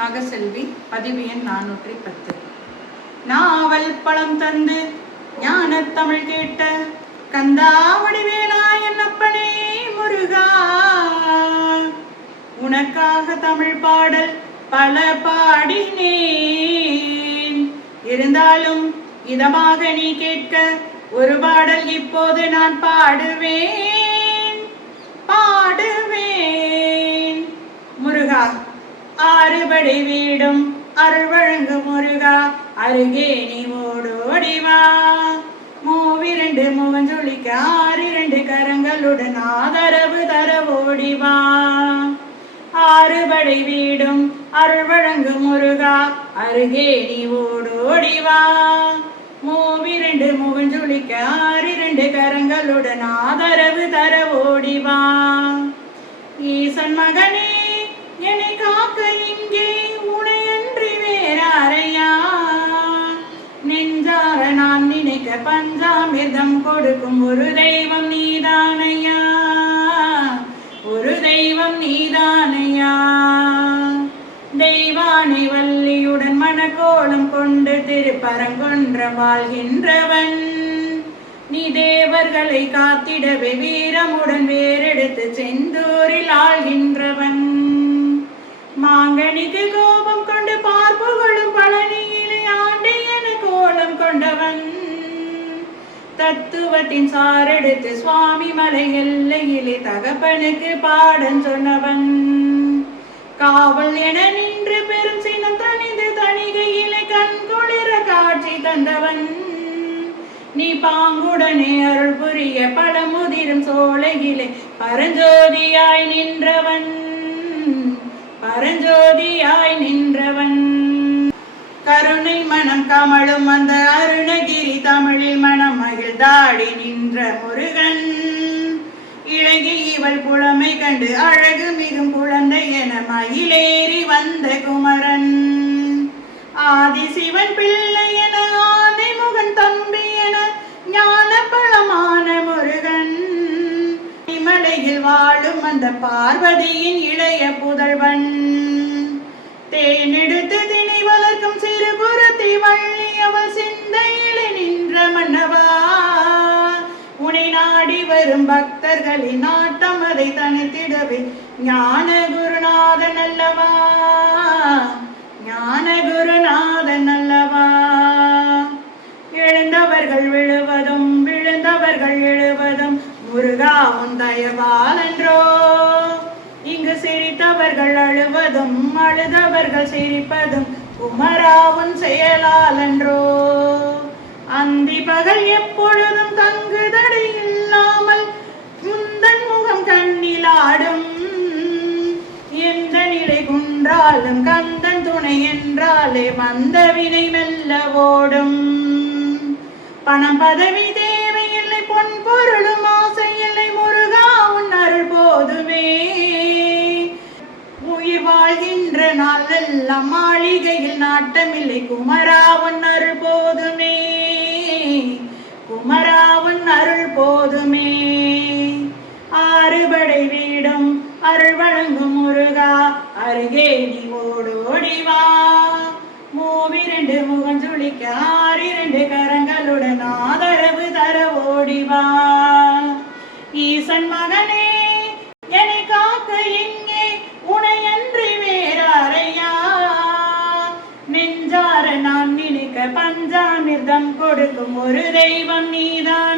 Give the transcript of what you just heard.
நாகசெல்வி பதிவு எண் நானூற்றி பத்து. நாவல் பழம் தந்து ஞான தமிழ் கேட்ட கந்தாவடி வேளா என்னப்பனே முருகா. உனக்காக தமிழ் பாடல் பல பாடினேன். இருந்தாலும் இதமாக நீ கேட்க ஒரு பாடல் இப்போது நான் பாடுவேன். ஆறுபடை வீடும் அருள் வழங்கு முருகா. அருகே நீ ஓடோடி வா. மூவிரண்டு முகஞ்சொலிக்க ஆறிரண்டு கரங்களுடன் ஆதரவு தர ஓடிவா ஆறுபடை வீடும் அருள் வழங்கு முருகா. அருகே நீ ஓடோடி வா. மூவிரண்டு முகஞ்சொலிக்க ஆறிரண்டு கரங்களுடன் ஆதரவு தர ஓடிவா ஈசன் மகனே என்னை காக்க ஒரு தெய்வம் நீதானையா? ஒரு தெய்வம் நீதானையா? தெய்வானை வள்ளியுடன் மனக்கோலம் கொண்டு திருப்பரங்கொன்ற வாழ்கின்றவன். நீ தேவர்களை காத்திடவே வீரமுடன் வேறெடுத்து செந்தூரில் ஆ தத்துவத்தின் சாரெடுத்து சுவாமி மலை எல்லையிலே தகப்பனுக்கு பாடம் சொன்னவன். காவல் என நின்று பெரும் சினம் தனிது தணிகையிலே கண்குளிர காட்சி தந்தவன். நீ பாங்குடனே அருள் புரிய பழமுதிரும் சோலையிலே பரஞ்சோதியாய் நின்றவன். பரஞ்சோதியாய் நின்றவன். கருணை மனம் கமழும் அந்த அருணகிரி தமிழில் மனம் மகிழ்ந்தாடி நின்ற முருகன். இழகி இவள் புலமை கண்டு அழகு மிகும் குழந்தை என மயிலேறி வந்த குமரன். ஆதி சிவன் பிள்ளை என ஆதி முகன் தம்பி என ஞான பழமான முருகன். இமலையில் வாழும் அந்த பார்வதியின் இளைய புதல்வன். தேனெடுத்து திணை வளர்க்கும் சிறு குருத்தி வள்ளி நாடி வரும் பக்தர்களின் நாட்டம் அதை தனித்திடவே. ஞான குருநாதன் அல்லவா? ஞான குருநாதன் அல்லவா? எழுந்தவர்கள் விழுவதும் விழுந்தவர்கள் எழுவதும் முருகா உன் தயவால் என்றோ. இங்கு சிரித்தவர்கள் அழுவதும் அழுதவர்கள் சிரிப்பதும் குமராவும் உன் செயலால் என்றோ. அந்தி பகல் எப்பொழுதும் தங்குதடி நின்றாலே என்றாலே வந்த வினை மெல்ல ஓடும். பணம் பதவி தேவையில்லை பொன் பொருளும் ஆசை இல்லை முருகா உன் அருள் போதுமே. உயிர் வாழ்கின்ற நாளெல்லாம் மாளிகையில் நாட்டமில்லை குமரா உன் அருள் போதுமே. குமரா உன் அருள் போதுமே. ஆறுபடை வீடும் அருள் வழங்கும் முருகா அருகே நீ கரங்களுடன் ஆதரவு தர ஓடி ஈசன் மகனே என்னை காக்க இங்கே உனையன்றி வேறாரையா? நெஞ்சார நான் நினைக்க பஞ்சாமிர்தம் கொடுக்கும் ஒரு தெய்வம் நீதானையா